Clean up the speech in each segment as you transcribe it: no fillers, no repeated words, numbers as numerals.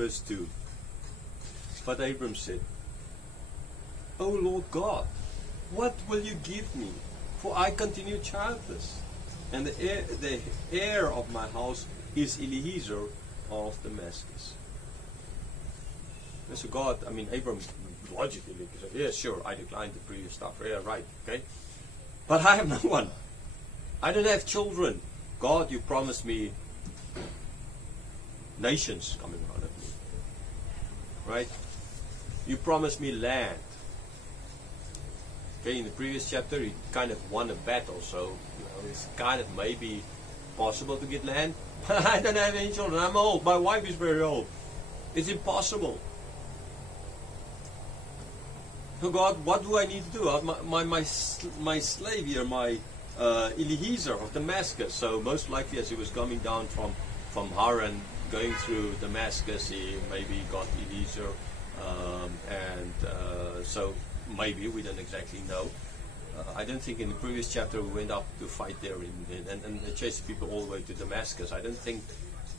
verse 2. But Abram said, O Lord God, what will you give me? For I continue childless, and the heir of my house is Eliezer of Damascus. And so God, Abram logically said, yeah, sure, I declined the previous stuff. Yeah, right, okay. But I have no one. I don't have children. God, you promised me nations coming out of me. Right? You promised me land. Okay, in the previous chapter, he kind of won a battle, so it's kind of maybe possible to get land. But I don't have any children. I'm old. My wife is very old. It's impossible. So God, what do I need to do? My slave here, my Eliezer of Damascus. So most likely, as he was coming down from Haran, going through Damascus, he maybe got Eliezer, so maybe, we don't exactly know. I don't think in the previous chapter we went up to fight there and chase people all the way to Damascus. I don't think,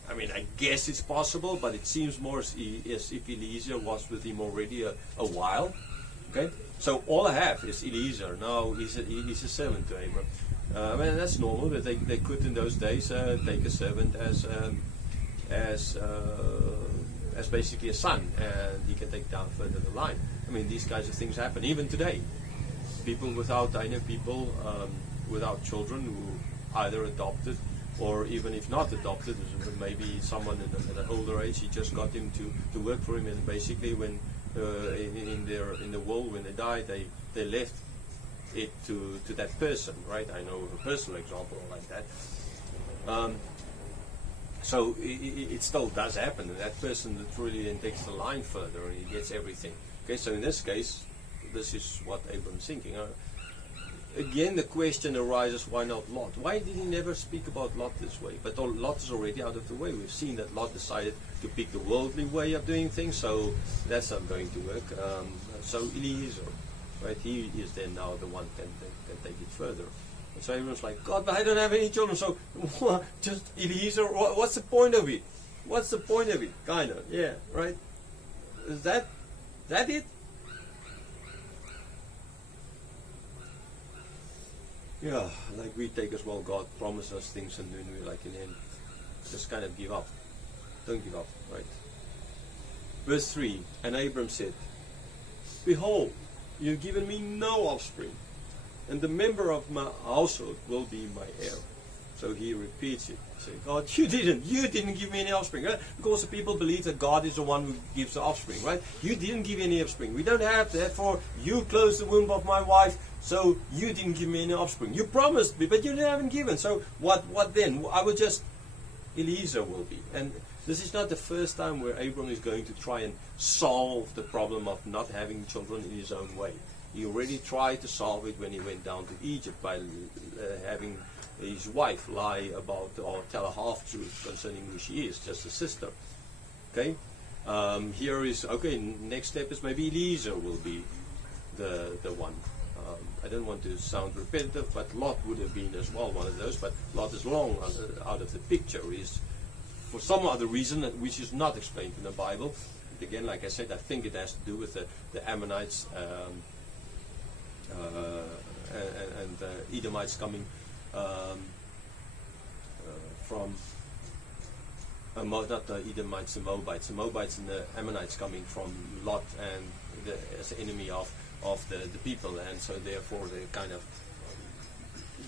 I guess it's possible, but it seems more as if Eliezer was with him already a while. Okay, so all I have is Eliezer. Now he's a servant to Abram. That's normal, but they could in those days take a servant as basically a son, and he can take down further the line. These kinds of things happen even today. People without without children who either adopted, or even if not adopted, maybe someone at an older age, he just got him to work for him, and basically when in the world when they died, they left it to that person, right? I know of a personal example like that. So it still does happen, and that person that really then takes the line further and he gets everything. Okay, so in this case, this is what Abram's thinking. Again, the question arises, why not Lot? Why did he never speak about Lot this way? But Lot is already out of the way. We've seen that Lot decided to pick the worldly way of doing things, so that's not going to work. So Eliezer, right, he is then now the one can take it further. And so everyone's like, God, but I don't have any children, so just Eliezer, what's the point of it? What's the point of it? Kind of, yeah, right? Is that it? Yeah, like we take as well, God promises us things and then we're like in the end, just kind of give up. Don't give up, right? Verse 3, and Abram said, Behold, you've given me no offspring, and the member of my household will be my heir. So he repeats it, saying, God, you didn't give me any offspring, right? Because the people believe that God is the one who gives the offspring, right? You didn't give any offspring. We don't have, therefore, you closed the womb of my wife, so you didn't give me any offspring. You promised me, but you haven't given. So what then? I will just, Eliezer will be. And this is not the first time where Abram is going to try and solve the problem of not having children in his own way. He already tried to solve it when he went down to Egypt by having his wife lie about or tell a half-truth concerning who she is, just a sister. Okay? Here is, okay, next step is maybe Eliezer will be the one. I don't want to sound repetitive, but Lot would have been as well one of those, but Lot is long out of the picture. Is for some other reason which is not explained in the Bible. But again, like I said, I think it has to do with the Ammonites and the Edomites coming from not the Edomites, the Moabites and the Ammonites coming from Lot and as an enemy of the people, and so therefore they kind of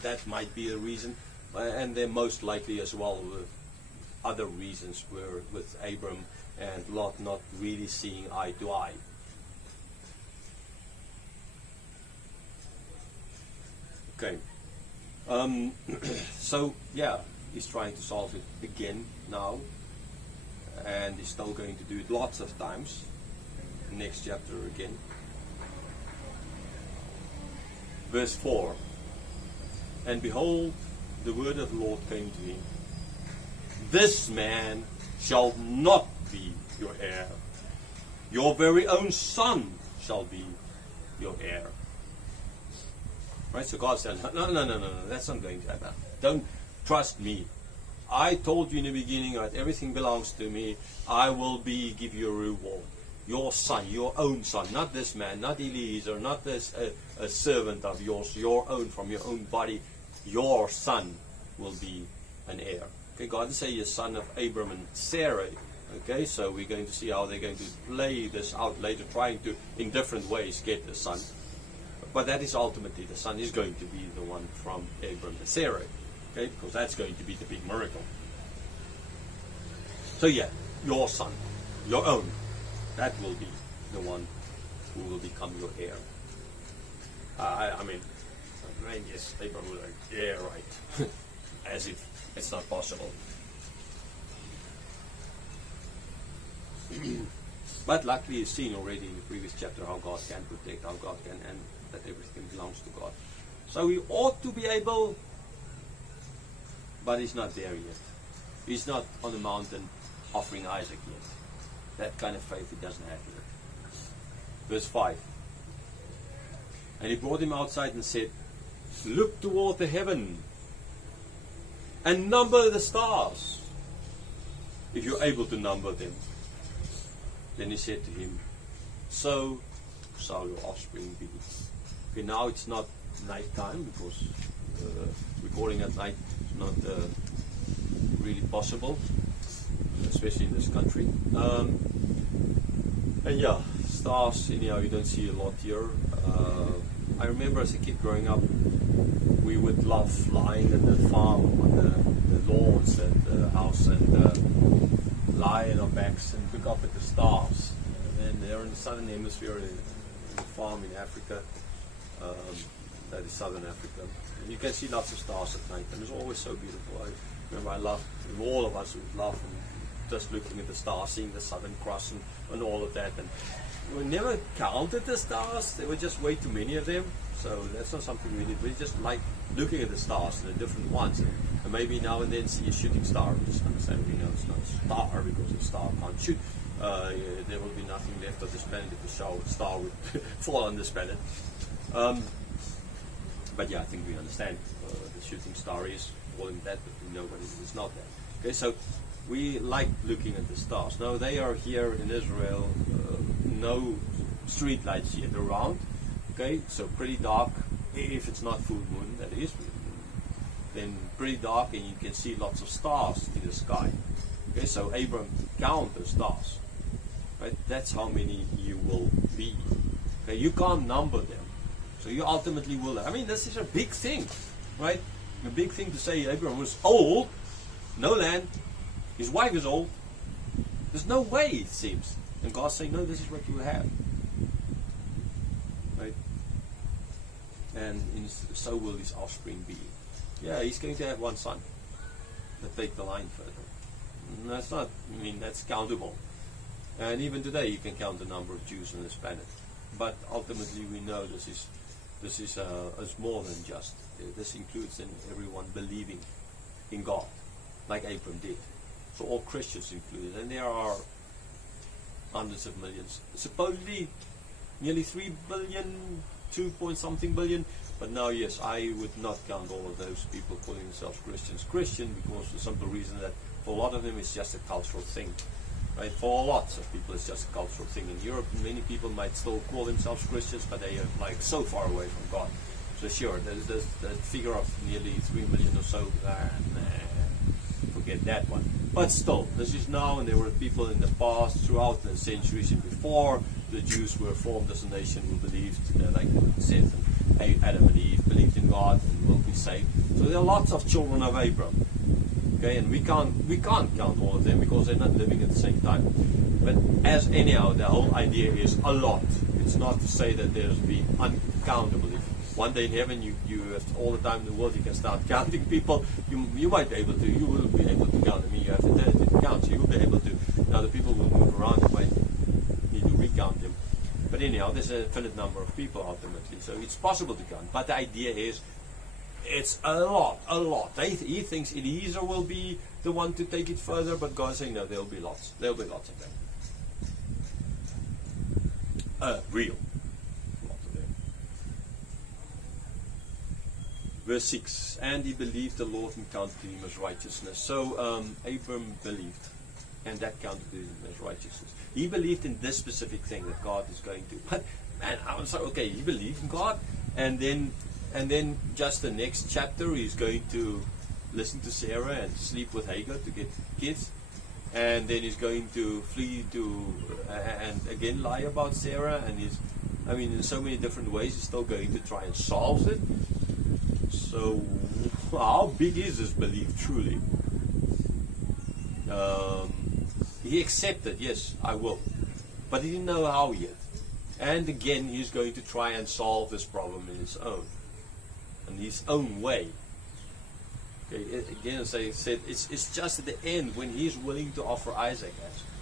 that might be a reason, and they're most likely as well with other reasons were with Abram and Lot not really seeing eye to eye. Okay. So yeah, he's trying to solve it again now, and he's still going to do it lots of times. Next chapter again. Verse 4. And behold, the word of the Lord came to me. This man shall not be your heir. Your very own son shall be your heir. Right? So God said, no, that's not going to happen. Don't trust me. I told you in the beginning that everything belongs to me. I will give you a reward. Your son, your own son, not this man, not Eliezer, not this a servant of yours, your own, from your own body. Your son will be an heir. Okay, God didn't say a son of Abram and Sarah. Okay, so we're going to see how they're going to play this out later, trying to, in different ways, get the son. But that is ultimately, the son is going to be the one from Abram and Sarah. Okay, because that's going to be the big miracle. So yeah, your son, your own, that will be the one who will become your heir. I mean, yes, Abram was like, yeah, right. As if it's not possible. But luckily you've seen already in the previous chapter how God can protect, how God can, and that everything belongs to God. So we ought to be able, but he's not there yet. He's not on the mountain offering Isaac yet. That kind of faith he doesn't have yet. Verse 5. And he brought him outside and said, look toward the heaven and number the stars, if you're able to number them. Then he said to him, so shall your offspring be. Okay, now it's not night time, because recording at night is not really possible, especially in this country. And yeah, stars, anyhow, you don't see a lot here. I remember as a kid growing up, we would love flying in the farm on the lawns at the house and lie on our backs and look up at the stars. And then they're in the southern hemisphere, in the farm in Africa, that is southern Africa. And you can see lots of stars at night, and it's always so beautiful. I remember I loved, all of us would love just looking at the stars, seeing the Southern Cross and all of that. And we never counted the stars. There were just way too many of them. So that's not something we did. We just like looking at the stars and the different ones. And maybe now and then see a shooting star. We just understand we know it's not a star because a star can't shoot. There will be nothing left of this planet if a star would fall on this planet. But yeah, I think we understand the shooting star is calling that, but we know what it is not that. Okay, so we like looking at the stars. Now they are here in Israel, no street lights yet around. Okay, so pretty dark, if it's not full moon, that is full moon. Then pretty dark, and you can see lots of stars in the sky. Okay, so Abram count the stars. Right, that's how many you will be. Okay, you can't number them. So you ultimately will. I mean, this is a big thing, right? A big thing to say. Abram was old, no land. His wife is old. There's no way, it seems. And God's saying, no, this is what you will have. Right? And so will his offspring be. Yeah, he's going to have one son. But take the line further. And that's not, I mean, that's countable. And even today you can count the number of Jews on this planet. But ultimately we know this is more than just. This includes in everyone believing in God, like Abram did. So all Christians included, and there are hundreds of millions. Supposedly nearly 3 billion, 2 point something billion. But now, yes, I would not count all of those people calling themselves Christians Christian, because for the simple reason that for a lot of them it's just a cultural thing. Right? For lots of people it's just a cultural thing. In Europe, many people might still call themselves Christians, but they are like so far away from God. So sure, there's that figure of nearly 3 million or so. Forget that one. But still, this is now, and there were people in the past, throughout the centuries and before the Jews were formed as a nation who believed, like Seth and Adam and Eve, believed in God and will be saved. So there are lots of children of Abram. Okay, and we can't count all of them because they're not living at the same time. But as anyhow, the whole idea is a lot. It's not to say that there's be uncountable. If one day in heaven you have all the time in the world, you can start counting people. You might be able to. You will be able to count. I mean, you have eternity to count, so you will be able to. Now the people will move around. You might need to recount them. But anyhow, there's a finite number of people ultimately, so it's possible to count. But the idea is, it's a lot. He thinks Eliezer will be the one to take it further, but God's saying no, there'll be lots. There'll be lots of them. Real. Lots of them. Verse 6, and he believed the Lord and counted to him as righteousness. So Abram believed, and that counted to him as righteousness. He believed in this specific thing that God is going to. But man, I was like, okay, he believed in God, and then just the next chapter he's going to listen to Sarah and sleep with Hagar to get kids, and then he's going to flee to and again lie about Sarah, and in so many different ways he's still going to try and solve it. So how big is this belief truly? He accepted, yes, I will, but he didn't know how yet. And again, he's going to try and solve this problem in his own way. Okay, again, as I said, it's just at the end when he's willing to offer Isaac,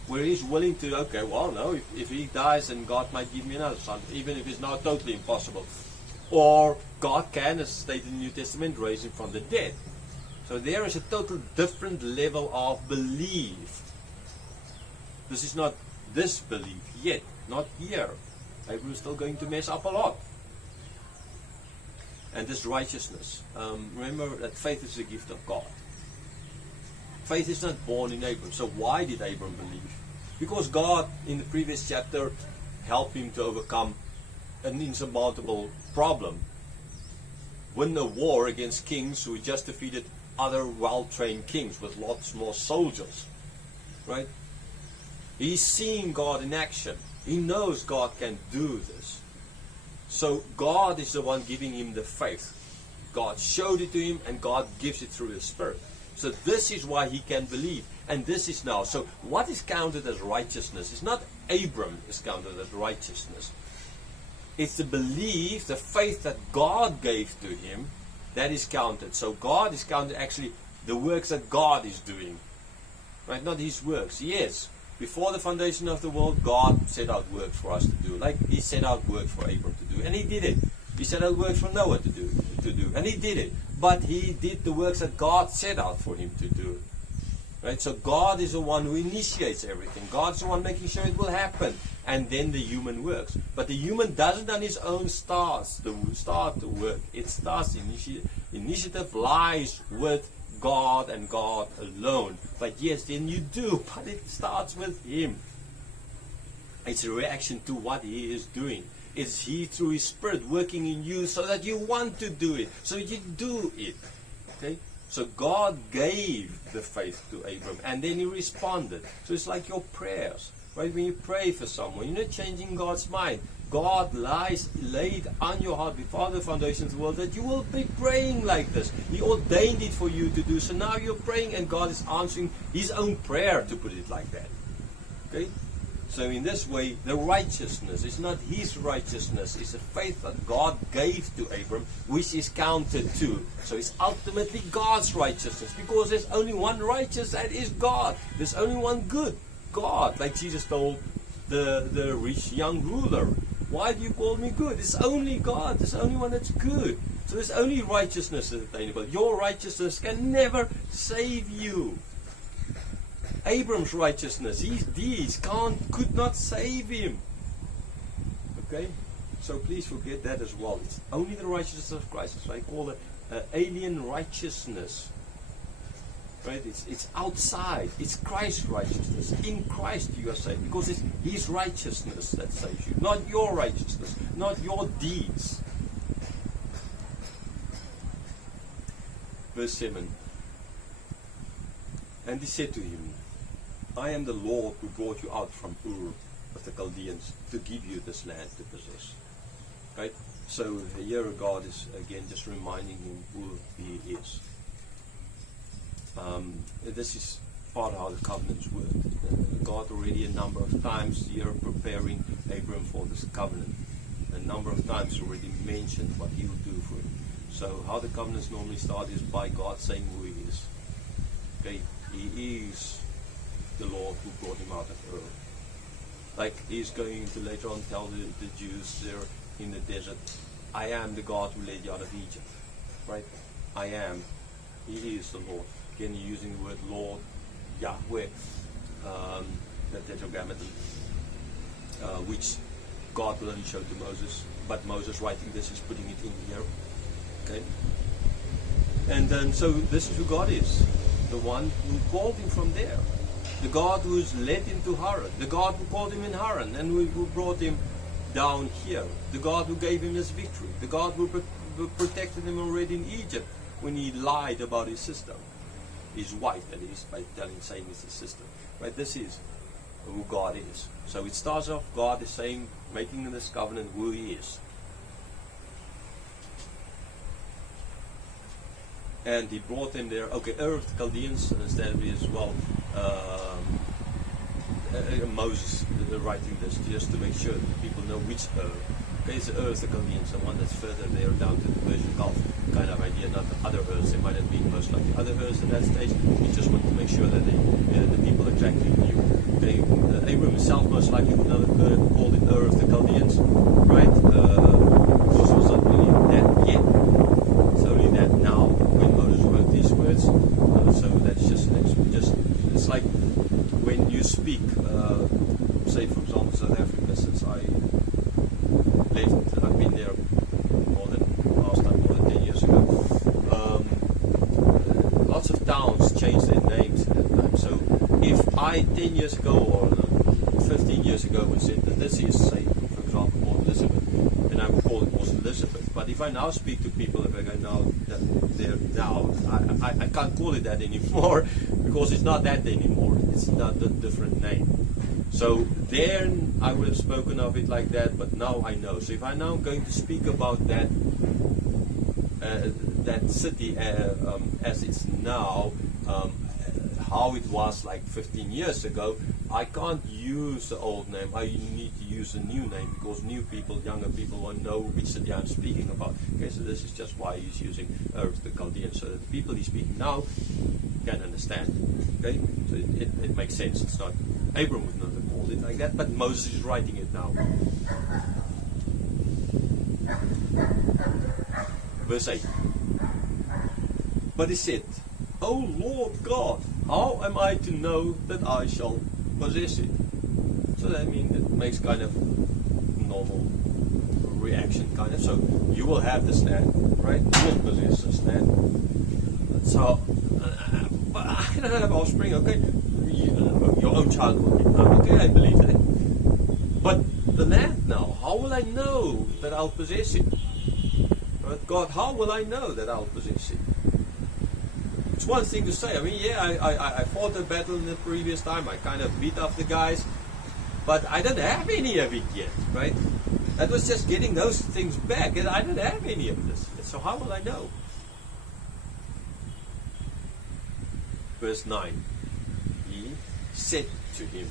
where he's willing to, okay, well, no, if he dies, then God might give me another son, even if it's not totally impossible. Or God can, as stated in the New Testament, raise him from the dead. So there is a total different level of belief. This is not this belief yet, not here. Abram's still going to mess up a lot. And this righteousness. Remember that faith is a gift of God. Faith is not born in Abram. So why did Abram believe? Because God, in the previous chapter, helped him to overcome an insurmountable problem. Win a war against kings who just defeated other well-trained kings with lots more soldiers. Right? He's seeing God in action. He knows God can do this. So God is the one giving him the faith. God showed it to him, and God gives it through the Spirit. So this is why he can believe. And this is now. So what is counted as righteousness? It's not Abram is counted as righteousness. It's the belief, the faith that God gave to him, that is counted. So God is counted actually the works that God is doing. Right? Not his works. Yes. Before the foundation of the world, God set out works for us to do. Like he set out works for Abram to do. And he did it. He set out works for Noah to do. And he did it. But he did the works that God set out for him to do. Right? So God is the one who initiates everything. God's the one making sure it will happen. And then the human works. But the human doesn't on his own start the work. It starts, initiative lies with God and God alone. But yes, then you do, but it starts with him. It's a reaction to what he is doing. It's he through his Spirit working in you so that you want to do it. So you do it. Okay? So God gave the faith to Abram, and then he responded. So it's like your prayers. Right? When you pray for someone, you're not changing God's mind. God laid on your heart before the foundation of the world that you will be praying like this. He ordained it for you to do. So now you're praying, and God is answering his own prayer, to put it like that. Okay? So in this way, the righteousness is not his righteousness. It's a faith that God gave to Abram, which is counted to. So it's ultimately God's righteousness. Because there's only one righteous, that is God. There's only one good, God. Like Jesus told the rich young ruler, why do you call me good? It's only God. There's only one that's good. So there's only righteousness that's attainable. Your righteousness can never save you. Abram's righteousness, his deeds could not save him. Okay? So please forget that as well. It's only the righteousness of Christ. That's what I call it alien righteousness. Right? It's outside. It's Christ's righteousness. In Christ you are saved. Because it's his righteousness that saves you. Not your righteousness. Not your deeds. Verse 7. And he said to him, I am the Lord who brought you out from Ur of the Chaldeans to give you this land to possess. Right? So here God is again just reminding him who he is. This is part of how the covenants work. God already a number of times here preparing Abram for this covenant. A number of times already mentioned what he will do for him. So how the covenants normally start is by God saying who he is. Okay, he is the Lord who brought him out of Ur. Like he's going to later on tell the Jews there in the desert, I am the God who led you out of Egypt. Right? I am. He is the Lord. Again, using the word Lord, Yahweh, the tetragrammaton, which God will only show to Moses. But Moses writing this is putting it in here. Okay? And then, so this is who God is. The one who called him from there. The God who's led him to Haran. The God who called him in Haran and who brought him down here. The God who gave him his victory. The God who protected him already in Egypt when he lied about his sister. His wife, that is, by saying it's his sister. Right? This is who God is. So it starts off, God is saying, making in this covenant who he is. And he brought them there. Okay, of the Chaldeans, understandably as well. Moses writing this just to make sure that people know which Okay, it's the the Chaldeans, the one that's further there down to the Persian Gulf kind of idea, not the other Earths. They might have been most likely other Earths at that stage. He just wanted to make sure that the people exactly knew. Abram himself most likely would not have called it of the Chaldeans, right? Because it was not really that yet. It's only that now when Moses wrote these words. So that's just it's like when you speak, say for example South Africa, since I left, I've been there more than 10 years ago. Lots of towns changed their names at that time. So if I 10 years ago or 15 years ago would say that this is, say, for example, Port Elizabeth, then I would call it Port Elizabeth. But if I now speak to people, if I go now that they're now, I can't call it that anymore because it's not that anymore. It's not a different name. So then I would have spoken of it like that, but now I know. So if I now am going to speak about that that city as it's now, how it was like 15 years ago, I can't use the old name. I need to use a new name because new people, younger people won't know which city I'm speaking about. Okay, so this is just why he's using the Chaldeans, so that the people he's speaking now can understand. Okay, so it makes sense. It's not, Abram would not have called it like that, but Moses is writing it now. Verse 8. But he said, O Lord God, how am I to know that I shall possess it? So that means it makes kind of normal reaction, kind of. So you will have the stand, right? You will possess the stand. So, but I don't have offspring, okay? Your own child will be. Okay, I believe that. But the land now, how will I know that I'll possess it? Right? God, how will I know that I'll possess it? It's one thing to say. I mean, yeah, I fought a battle in the previous time. I kind of beat up the guys, but I don't have any of it yet, right? That was just getting those things back, and I don't have any of this. So how will I know? Verse 9. He said to him,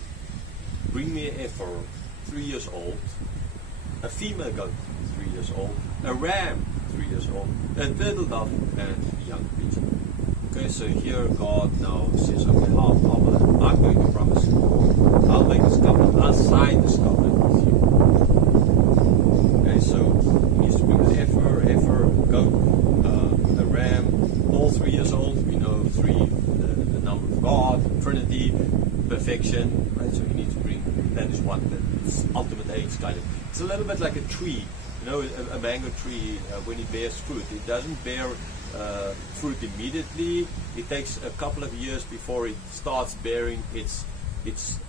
bring me an heifer 3 years old, a female goat 3 years old, a ram 3 years old, a turtle dove, and a young pigeon. Okay, so here God now says, okay, how will I'm going to promise you. I'll make this covenant. I'll sign this covenant with you. Okay, so he needs to bring the heifer, goat, a ram, all 3 years old. We know three, the number of God, Trinity, perfection. Right, so you need to bring, that is what the ultimate age kind of. It's a little bit like a tree. You know, a mango tree, when it bears fruit, it doesn't bear fruit immediately. It takes a couple of years before it starts bearing its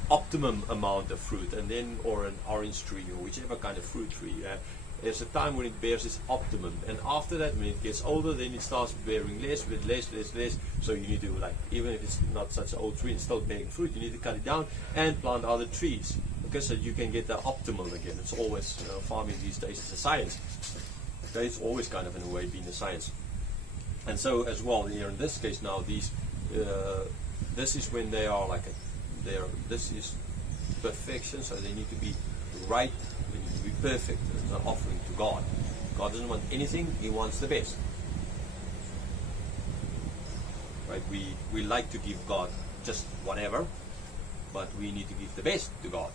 optimum amount of fruit, and then, or an orange tree or whichever kind of fruit tree you have, there's a time when it bears its optimum, and after that, when it gets older, then it starts bearing less. So you need to, like, even if it's not such an old tree and still bearing fruit, you need to cut it down and plant other trees. Okay, so you can get the optimal again. It's always, farming these days is a science. Okay, it's always kind of in a way being a science. And so as well, here in this case now, these, this is when they are like, this is perfection, so they need to be right, they need to be perfect. It's an offering to God. God doesn't want anything, He wants the best. Right? We like to give God just whatever, but we need to give the best to God.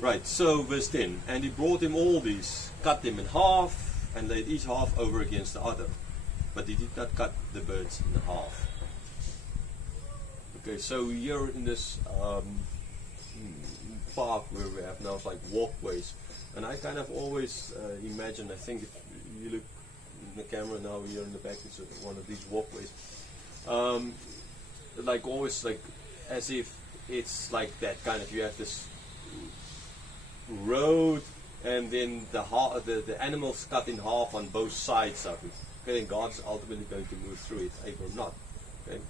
Right, so verse 10, and he brought him all these, cut them in half, and laid each half over against the other. But he did not cut the birds in half. Okay, so here in this park where we have now, it's like walkways. And I kind of always imagine, I think if you look in the camera now, here in the back is one of these walkways. Like always, like as if it's like that kind of, you have this road, and then the animals cut in half on both sides of it. Okay, and God's ultimately going to move through it, Abram not. Okay,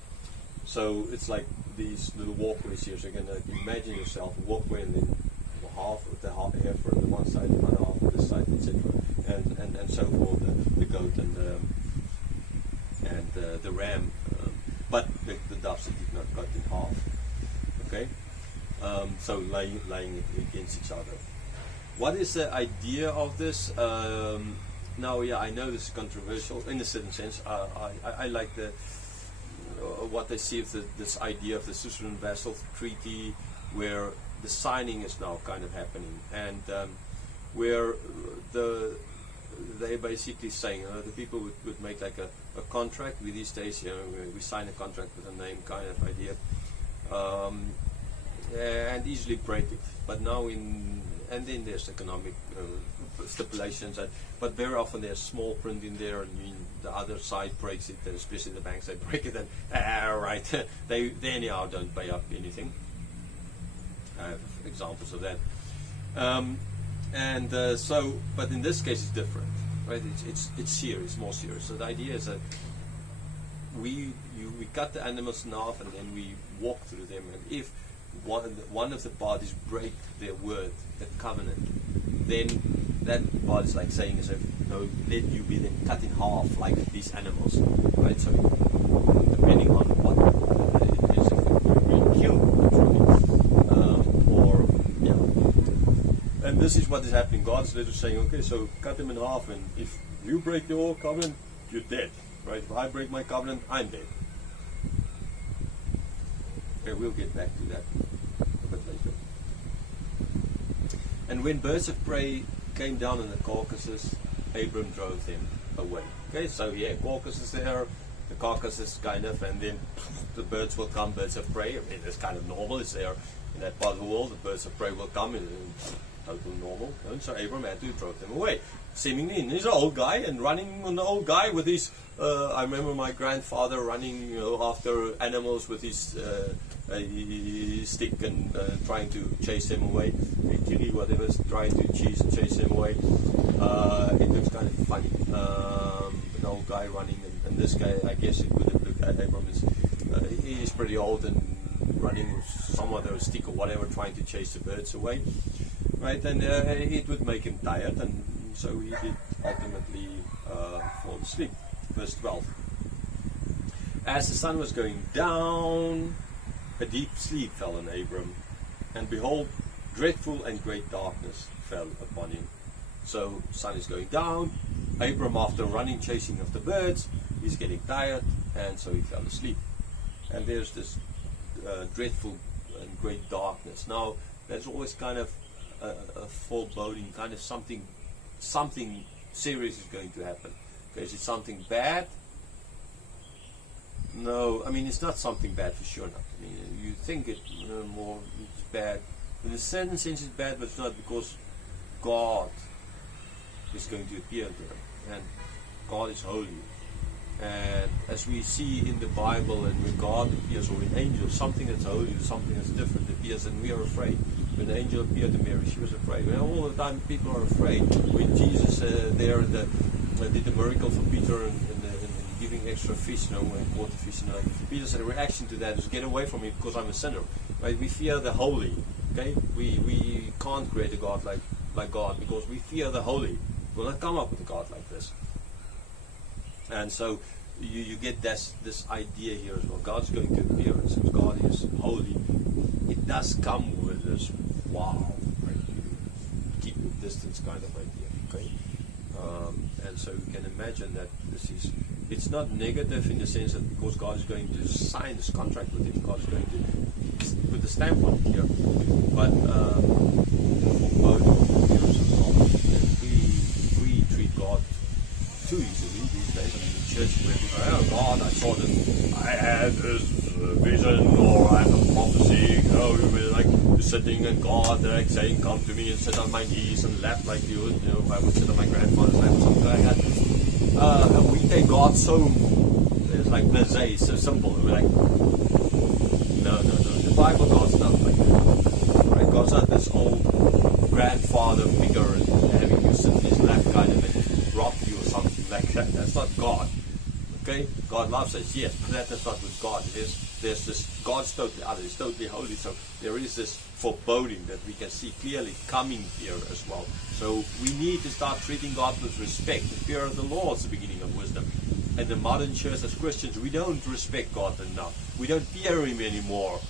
so it's like these little walkways here. So you can imagine yourself a walkway, and then half of the heifer on the one side, and half on this side, etc. And so forth, the goat and the ram, but the doves that did not cut in half. Okay, so laying it against each other. What is the idea of this? Now, yeah, I know this is controversial in a certain sense. I like the what they see of this idea of the Suzerain Vassal Treaty, where the signing is now kind of happening, and where they're basically saying the people would make like a contract. With these days, we sign a contract with a name kind of idea, and easily break it. But now and then there's economic stipulations, but very often there's small print in there, and the other side breaks it, and especially the banks, they break it, and right, they anyhow don't pay up anything. I have examples of that, so, but in this case it's different, right? It's serious, more serious. So the idea is that we cut the animals in half, and then we walk through them, and if one of the parties break their word, the covenant, then that part is like saying as if, no, let you be then cut in half like these animals, right? So depending on what it is, if we kill and this is what is happening. God's literally saying, okay, so cut them in half, and if you break your covenant, you're dead, right? If I break my covenant, I'm dead. Okay, we'll get back to that a bit later. And when birds of prey came down in the carcasses, Abram drove them away. Okay, so yeah, carcasses there, the carcasses kind of, and then the birds will come, birds of prey. I mean, it's kind of normal. It's there in that part of the world. The birds of prey will come in total normal. And so Abram had to drive them away. Seemingly, and he's an old guy and running on the old guy with his. I remember my grandfather running, after animals with his stick and trying to chase them away. Whatever, trying to chase them away. It looks kind of funny. An old guy running, and this guy, I guess it would have looked at Abram as he is pretty old and running with some other stick or whatever, trying to chase the birds away. Right, and it would make him tired, and so he did ultimately fall asleep. Verse 12. As the sun was going down, a deep sleep fell on Abram, and behold, dreadful and great darkness fell upon him. So, sun is going down. Abram, after running, chasing of the birds, is getting tired, and so he fell asleep. And there's this dreadful and great darkness. Now, that's always kind of a foreboding, kind of something serious is going to happen. Okay, is it something bad? No, I mean, it's not something bad for sure. Not. I mean, you think it more it's bad. In a certain sense, it's bad, but it's not, because God is going to appear there, and God is holy. And as we see in the Bible, and when God appears, or in angels, something that's holy, something that's different appears, and we are afraid. When the angel appeared to Mary, she was afraid. Well, all the time people are afraid. When Jesus did the miracle for Peter and giving extra fish, and caught the fish, Peter's reaction to that is, get away from me, because I'm a sinner. Right? We fear the holy. Okay, we can't create a God like God, because we fear the holy. We'll not come up with a God like this. And so you get this idea here as well. God's going to appear, and since God is holy, it does come with this wow, right? Keep the distance kind of idea. Okay, and so you can imagine that it's not negative in the sense that because God is going to sign this contract with him, God is going to put the stamp on it here. But foreboding here as well, that we treat God too easily these days. I mean, in church where people go, oh God, I saw this, I had this vision, or I had a prophecy, like the sitting and God like saying, come to me and sit on my knees and lap like you would, if I would sit on my grandfather's lap or something like that. We take God so, it's like blasé, so simple. We're like, no. The Bible, God's not like that. Right? God's not this old grandfather figure and having you sit in his lap kind of and rock you or something like that. That's not God. Okay? God loves us, yes, but that is not with God. There's this, God's totally other, He's totally holy, so there is this foreboding that we can see clearly coming here as well. So we need to start treating God with respect. The fear of the Lord is the beginning of wisdom. And the modern church as Christians, we don't respect God enough. We don't fear Him anymore.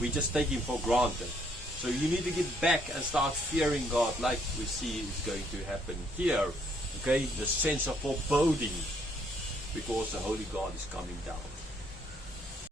We just take Him for granted. So you need to get back and start fearing God like we see is going to happen here. Okay? The sense of foreboding, because the Holy God is coming down.